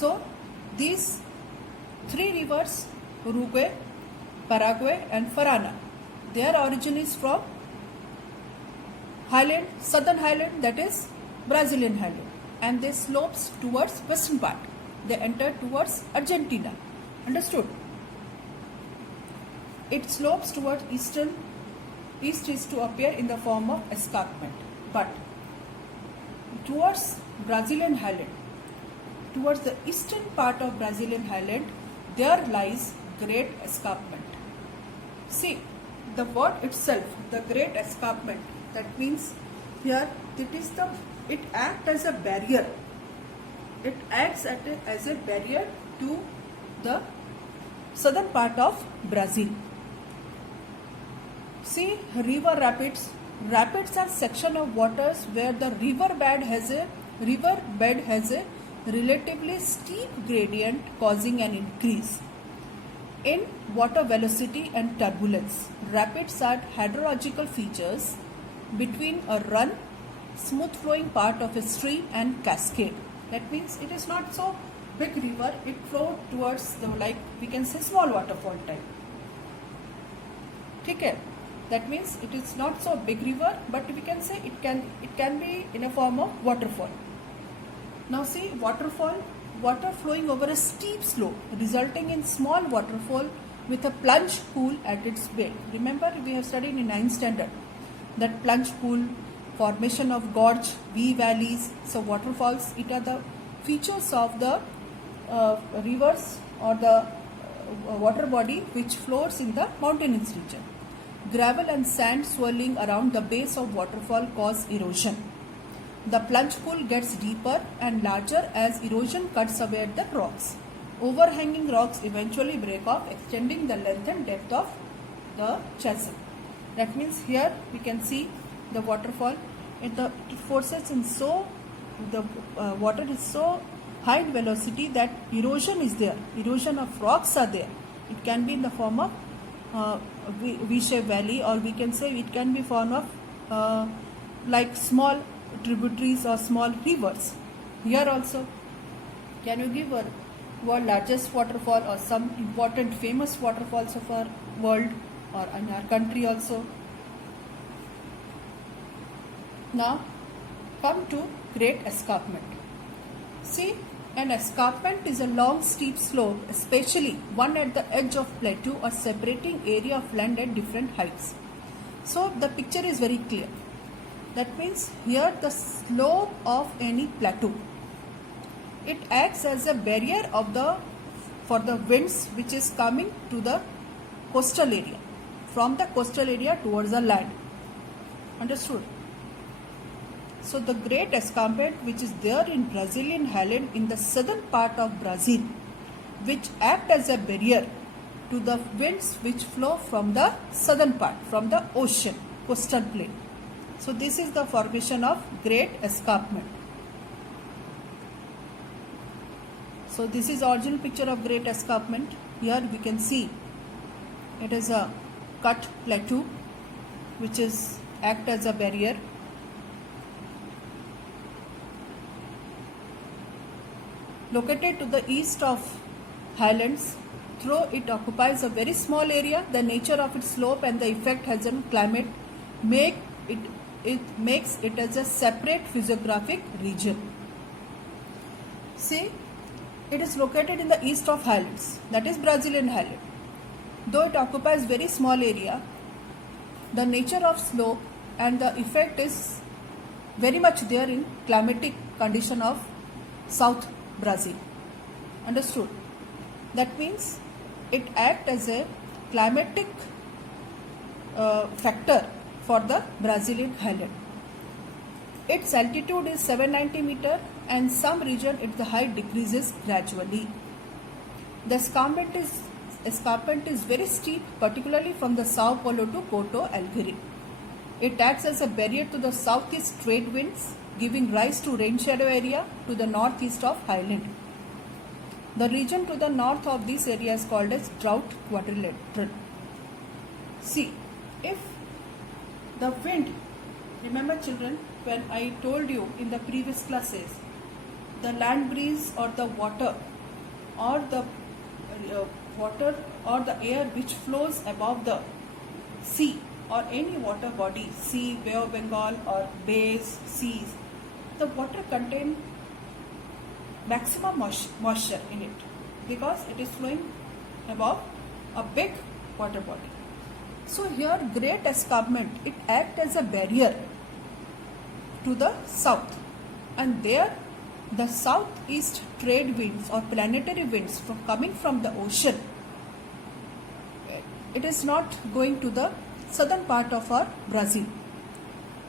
So these three rivers, Uruguay, Paraguay and Parana, their origin is from highland, southern highland, that is Brazilian highland, and they slopes towards western part. They enter towards Argentina. Understood? It slopes towards eastern. East is to appear in the form of escarpment, but towards Brazilian highland, towards the eastern part of Brazilian highland, there lies great escarpment. See, the word itself, the great escarpment, that means here it acts as a barrier. It acts as a barrier to the southern part of Brazil. See, river rapids. Rapids are section of waters where the river bed has a relatively steep gradient causing an increase in water velocity and turbulence. Rapids are hydrological features between a run, smooth flowing part of a stream and cascade. That means it is not so big river, it flows towards the, like we can say, small waterfall type. Okay? That means it is not so big river, but we can say it can be in a form of waterfall. Now see, waterfall, water flowing over a steep slope resulting in small waterfall with a plunge pool at its bed. Remember, we have studied in 9th standard that plunge pool, formation of gorge, V-valleys. So waterfalls, it are the features of the rivers or the water body which flows in the mountainous region. Gravel and sand swirling around the base of waterfall cause erosion. The plunge pool gets deeper and larger as erosion cuts away at the rocks. Overhanging rocks eventually break off, extending the length and depth of the chasm. That means here we can see the waterfall. It forces in so, the water is so high in velocity that erosion is there. Erosion of rocks are there. It can be in the form of V-shaped valley, or we can say it can be form of like small tributaries or small rivers. Here also, can you give a world largest waterfall or some important famous waterfalls of our world or in our country also? Now come to great escarpment. See, an escarpment is a long steep slope, especially one at the edge of plateau or separating area of land at different heights. So the picture is very clear. That means here the slope of any plateau, it acts as a barrier for the winds which is coming to the coastal area, from the coastal area towards the land. Understood? So the great escarpment which is there in Brazilian highland in the southern part of Brazil, which act as a barrier to the winds which flow from the southern part, from the ocean, coastal plain. So this is the formation of great escarpment. So this is original picture of great escarpment. Here we can see it is a cut plateau which is act as a barrier. Located to the east of highlands, though it occupies a very small area, the nature of its slope and the effect has on climate makes it as a separate physiographic region. See, it is located in the east of highlands, that is Brazilian highland. Though it occupies very small area, the nature of slope and the effect is very much there in climatic condition of South Brazil. Understood? That means it acts as a climatic factor for the Brazilian highland. Its altitude is 790 meter and some region the height decreases gradually. The escarpment is very steep, particularly from the Sao Paulo to Porto Alegre. It acts as a barrier to the southeast trade winds, giving rise to rain shadow area to the northeast of highland. The region to the north of this area is called as drought quadrilateral. See, if the wind, remember children, when I told you in the previous classes the land breeze or the water or the water or the air which flows above the sea or any water body, sea, Bay of Bengal or bays, seas, the water contain maximum moisture in it because it is flowing above a big water body. So here Great Escarpment, it acts as a barrier to the south, and there the southeast trade winds or planetary winds coming from the ocean, it is not going to the southern part of our Brazil.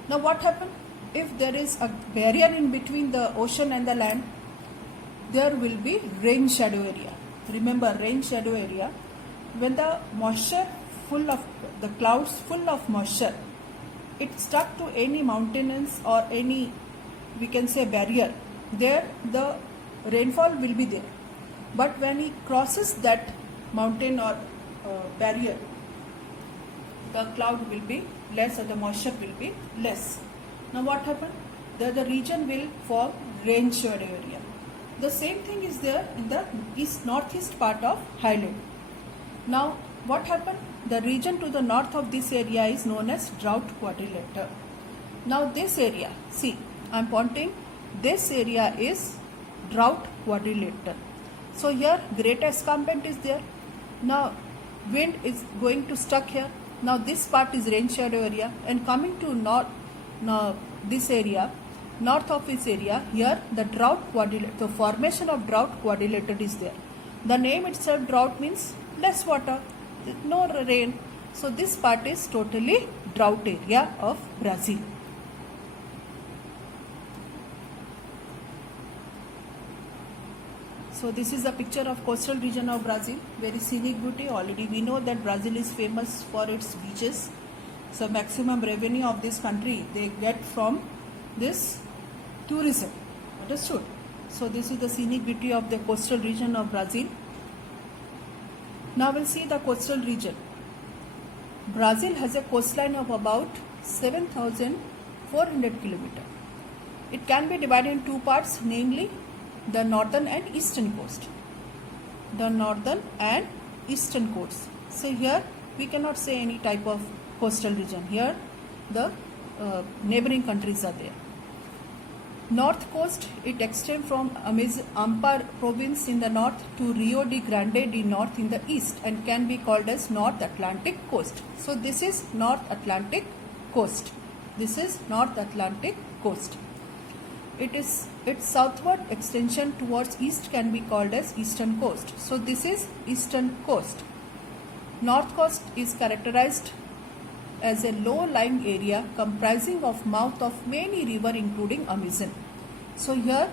Now what happens if there is a barrier in between the ocean and the land? There will be rain shadow area. Remember, rain shadow area, when the moisture full of the clouds full of moisture, it stuck to any mountains or any, we can say, barrier, there the rainfall will be there. But when he crosses that mountain or barrier, the cloud will be less or the moisture will be less. Now what happened? The region will form rain shadow area. The same thing is there in the northeast part of highland. Now what happened? The region to the north of this area is known as drought quadrilateral. Now this area, see, I am pointing, this area is drought quadrilateral. So here Great Escarpment is there. Now wind is going to stuck here. Now this part is rain shadow area, and coming to north, now this area, north of this area, here the drought quadrilateral, the formation of drought quadrilateral is there. The name itself, drought, means less water, no rain. So this part is totally drought area of Brazil. So this is a picture of coastal region of Brazil, very scenic beauty. Already we know that Brazil is famous for its beaches. So maximum revenue of this country they get from this tourism. Understood? So this is the scenic beauty of the coastal region of Brazil. Now we'll see the coastal region. Brazil has a coastline of about 7,400 kilometers. It can be divided in two parts, namely the northern and eastern coast. The northern and eastern coast. So here we cannot say any type of coastal region. Here the neighboring countries are there. North coast, it extends from Amapá province in the north to Rio de Grande do Norte in the east and can be called as North Atlantic coast. So this is North Atlantic coast. This is North Atlantic coast. Its southward extension towards east can be called as eastern coast. So this is eastern coast. North coast is characterized as a low-lying area comprising of mouth of many rivers including Amazon. So here,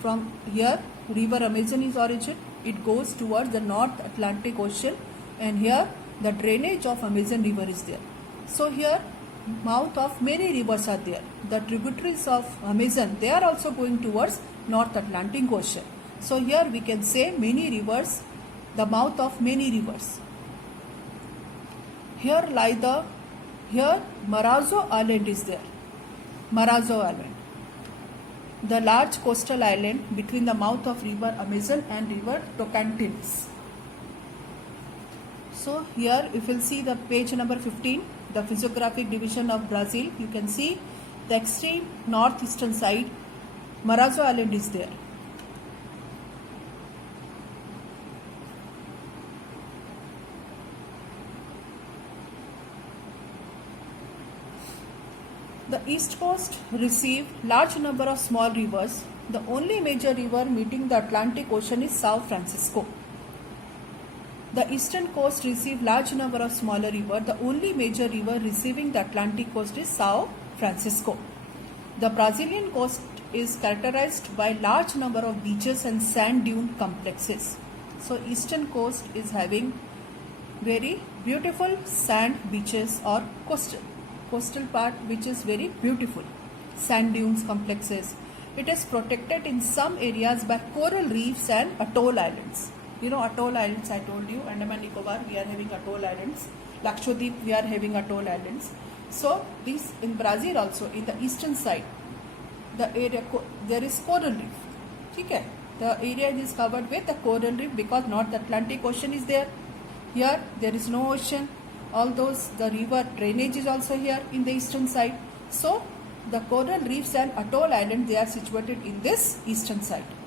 from here, river Amazon is origin. It goes towards the North Atlantic Ocean, and here the drainage of Amazon river is there. So here mouth of many rivers are there. The tributaries of Amazon, they are also going towards North Atlantic Ocean. So here we can say many rivers, the mouth of many rivers. Here Marajo Island is there. Marajo Island, the large coastal island between the mouth of river Amazon and river Tocantins. So here if you'll see the page number 15, the physiographic division of Brazil, you can see the extreme northeastern side, Marajo Island is there. The east coast received large number of small rivers. The only major river meeting the Atlantic Ocean is São Francisco. The eastern coast received large number of smaller rivers. The only major river receiving the Atlantic coast is São Francisco. The Brazilian coast is characterized by large number of beaches and sand dune complexes. So eastern coast is having very beautiful sand beaches or coastal part which is very beautiful. Sand dunes complexes. It is protected in some areas by coral reefs and atoll islands. You know atoll islands, I told you, Andaman Nicobar we are having atoll islands. Lakshadweep we are having atoll islands. So this in Brazil also in the eastern side, the area there is coral reef. ठीक है. The area is covered with the coral reef because North Atlantic Ocean is there. Here there is no ocean. All those, the river drainage is also here in the eastern side. So the coral reefs and atoll islands, they are situated in this eastern side.